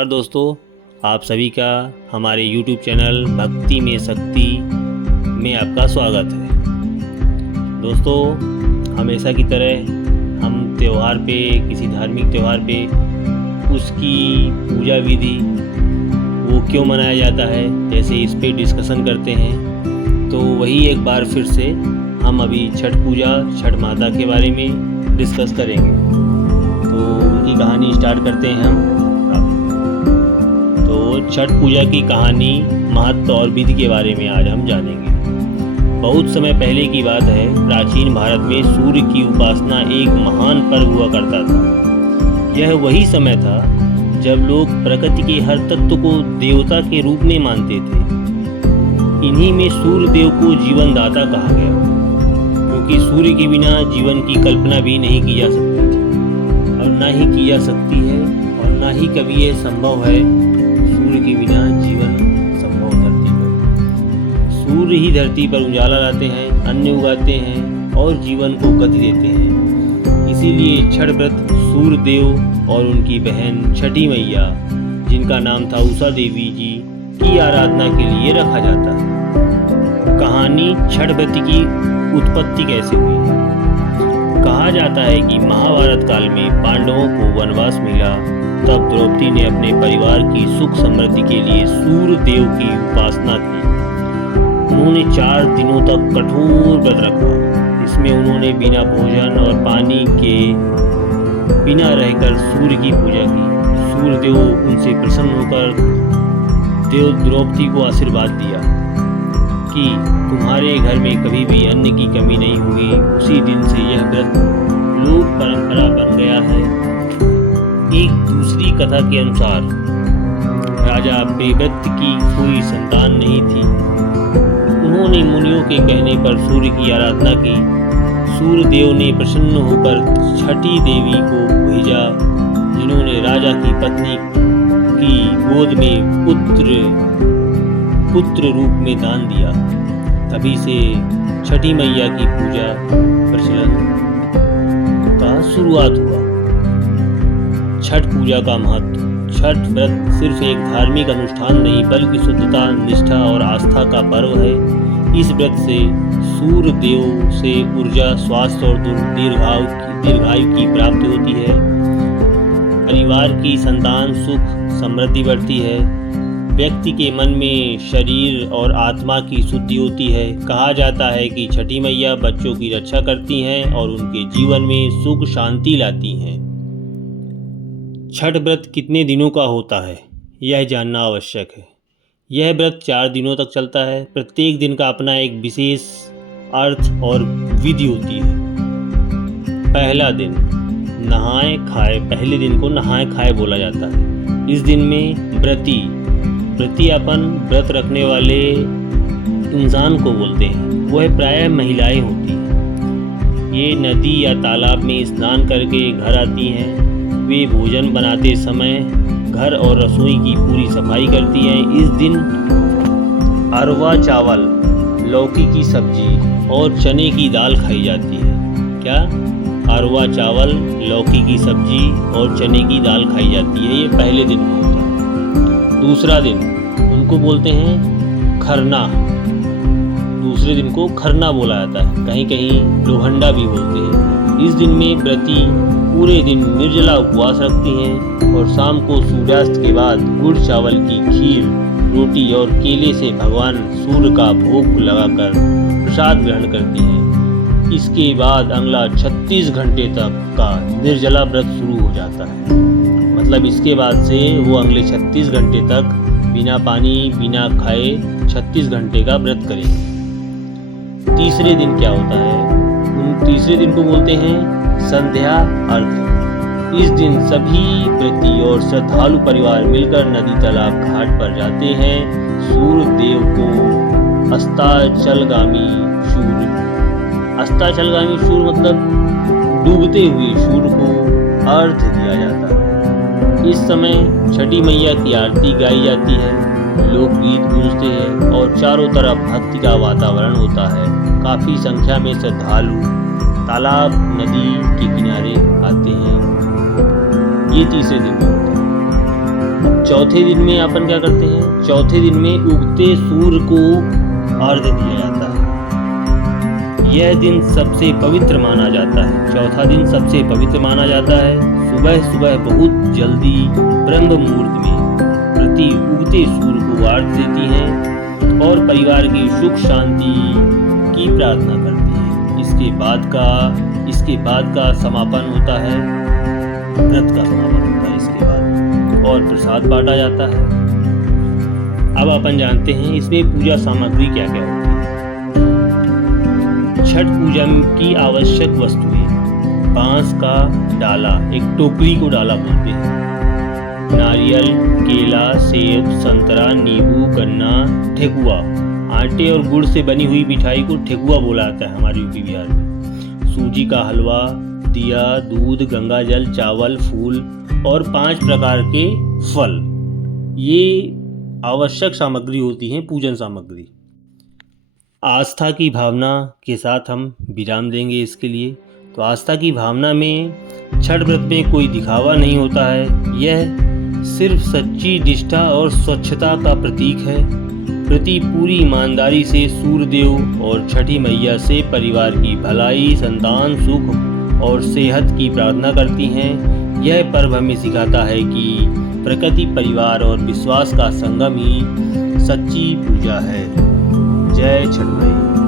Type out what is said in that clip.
नमस्कार दोस्तों, आप सभी का हमारे YouTube चैनल भक्ति में शक्ति में आपका स्वागत है। दोस्तों, हमेशा की तरह हम त्यौहार पे, किसी धार्मिक त्यौहार पे उसकी पूजा विधि वो क्यों मनाया जाता है, जैसे इस पे डिस्कशन करते हैं। तो वही एक बार फिर से हम अभी छठ पूजा, छठ माता के बारे में डिस्कस करेंगे। तो उनकी कहानी स्टार्ट करते हैं हम। तो छठ पूजा की कहानी, महत्व और विधि के बारे में आज हम जानेंगे। बहुत समय पहले की बात है, प्राचीन भारत में सूर्य की उपासना एक महान पर्व हुआ करता था। यह वही समय था जब लोग प्रकृति के हर तत्व को देवता के रूप में मानते थे। इन्हीं में सूर्य देव को जीवनदाता कहा गया, क्योंकि सूर्य के बिना जीवन की कल्पना भी नहीं की जा सकती थी और ना ही की जा सकती है, और ना ही कभी ये संभव है सूर्य के बिना जीवन संभव धरती पर। सूर्य ही धरती पर उजाला लाते हैं, अन्न उगाते हैं और जीवन को गति देते हैं। इसीलिए छठ व्रत सूर्य देव और उनकी बहन छठी मैया, जिनका नाम था उषा देवी जी, की आराधना के लिए रखा जाता है। कहानी छठ व्रत की उत्पत्ति कैसे हुई। कहा जाता है कि महाभारत काल में पांडवों को वनवास मिला, तब द्रौपदी ने अपने परिवार की सुख समृद्धि के लिए सूर्य देव की उपासना की। उन्होंने 4 दिनों तक कठोर व्रत रखा। इसमें उन्होंने बिना भोजन और पानी के बिना रहकर सूर्य की पूजा की। सूर्य देव उनसे प्रसन्न होकर द्रौपदी को आशीर्वाद दिया कि तुम्हारे घर में कभी भी अन्न की कमी नहीं होगी। उसी दिन से यह व्रत लोक परंपरा बन गया है। एक दूसरी कथा के अनुसार राजा बेबत्त की कोई संतान नहीं थी। उन्होंने मुनियों के कहने पर सूर्य की आराधना की। सूर्य देव ने प्रसन्न होकर छठी देवी को भेजा, जिन्होंने राजा की पत्नी की गोद में पुत्र रूप में दान दिया। तभी से छठी मैया की पूजा प्रचलन का शुरुआत हुआ। छठ पूजा का महत्व। छठ व्रत सिर्फ एक धार्मिक अनुष्ठान नहीं, बल्कि शुद्धता, निष्ठा और आस्था का पर्व है। इस व्रत से सूर्य देव से ऊर्जा, स्वास्थ्य और दीर्घायु की प्राप्ति होती है। परिवार की संतान, सुख, समृद्धि बढ़ती है। व्यक्ति के मन में शरीर और आत्मा की शुद्धि होती है। कहा जाता है कि छठी मैया बच्चों की रक्षा करती हैं और उनके जीवन में सुख शांति लाती हैं। छठ व्रत कितने दिनों का होता है, यह जानना आवश्यक है। यह व्रत 4 दिनों तक चलता है। प्रत्येक दिन का अपना एक विशेष अर्थ और विधि होती है। पहला दिन नहाए खाए। पहले दिन को नहाए खाए बोला जाता है। इस दिन में व्रती अपन व्रत रखने वाले इंसान को बोलते हैं। वह प्रायः महिलाएं होती हैं। ये नदी या तालाब में स्नान करके घर आती हैं। वे भोजन बनाते समय घर और रसोई की पूरी सफाई करती हैं। इस दिन अरवा चावल, लौकी की सब्जी और चने की दाल खाई जाती है। क्या? अरवा चावल, लौकी की सब्जी और चने की दाल खाई जाती है। ये पहले दिन में होता है। दूसरा दिन उनको बोलते हैं खरना। दूसरे दिन को खरना बोला जाता है। कहीं कहीं लोहंडा भी बोलते हैं। इस दिन में व्रती पूरे दिन निर्जला उपवास रखती हैं और शाम को सूर्यास्त के बाद गुड़ चावल की खीर, रोटी और केले से भगवान सूर्य का भोग लगाकर प्रसाद ग्रहण करती हैं। इसके बाद अगला 36 घंटे तक का निर्जला व्रत शुरू हो जाता है। मतलब इसके बाद से वो अगले 36 घंटे तक बिना पानी, बिना खाए 36 घंटे का व्रत करेंगे। तीसरे दिन क्या होता है? तीसरे दिन को बोलते हैं संध्या अर्घ्य। इस दिन सभी व्रती और श्रद्धालु परिवार मिलकर नदी, तालाब, घाट पर जाते हैं। सूर्य देव को अस्ताचलगामी सूर्य मतलब डूबते हुए सूर्य को अर्घ्य दिया जाता है। इस समय छठी मैया की आरती गाई जाती है, लोकगीत गूंजते हैं और चारों तरफ भक्ति का वातावरण होता है। काफ़ी संख्या में श्रद्धालु तालाब, नदी के किनारे आते हैं। ये तीसरे दिन में होता है। चौथे दिन में अपन क्या करते हैं, चौथे दिन में उगते सूर्य को अर्घ्य दिया जाता है। यह दिन सबसे पवित्र माना जाता है। चौथा दिन सबसे पवित्र माना जाता है। सुबह सुबह बहुत जल्दी ब्रह्म मुहूर्त में प्रति उगते सूर्य को अर्घ्य देती हैं और परिवार की सुख शांति की प्रार्थना करती हैं। इसके बाद का समापन होता है, व्रत का समापन होता है इसके बाद, और प्रसाद बांटा जाता है। अब अपन जानते हैं इसमें पूजा सामग्री क्या क्या होती है। छठ पूजा की आवश्यक वस्तुएं: बांस का डाला, एक टोकरी को डाला बोलते हैं, नारियल, केला, सेब, संतरा, नींबू, गन्ना, ठेकुआ। आटे और गुड़ से बनी हुई मिठाई को ठेकुआ बोला जाता है हमारे यूपी बिहार में। सूजी का हलवा, दिया, दूध, गंगा जल, चावल, फूल और 5 प्रकार के फल, ये आवश्यक सामग्री होती हैं, पूजन सामग्री। आस्था की भावना के साथ हम विराम देंगे इसके लिए। तो आस्था की भावना में छठ व्रत में कोई दिखावा नहीं होता है। यह सिर्फ सच्ची निष्ठा और स्वच्छता का प्रतीक है। प्रति पूरी ईमानदारी से सूर्यदेव और छठी मैया से परिवार की भलाई, संतान सुख और सेहत की प्रार्थना करती हैं। यह पर्व हमें सिखाता है कि प्रकृति, परिवार और विश्वास का संगम ही सच्ची पूजा है। जय छठ मैया।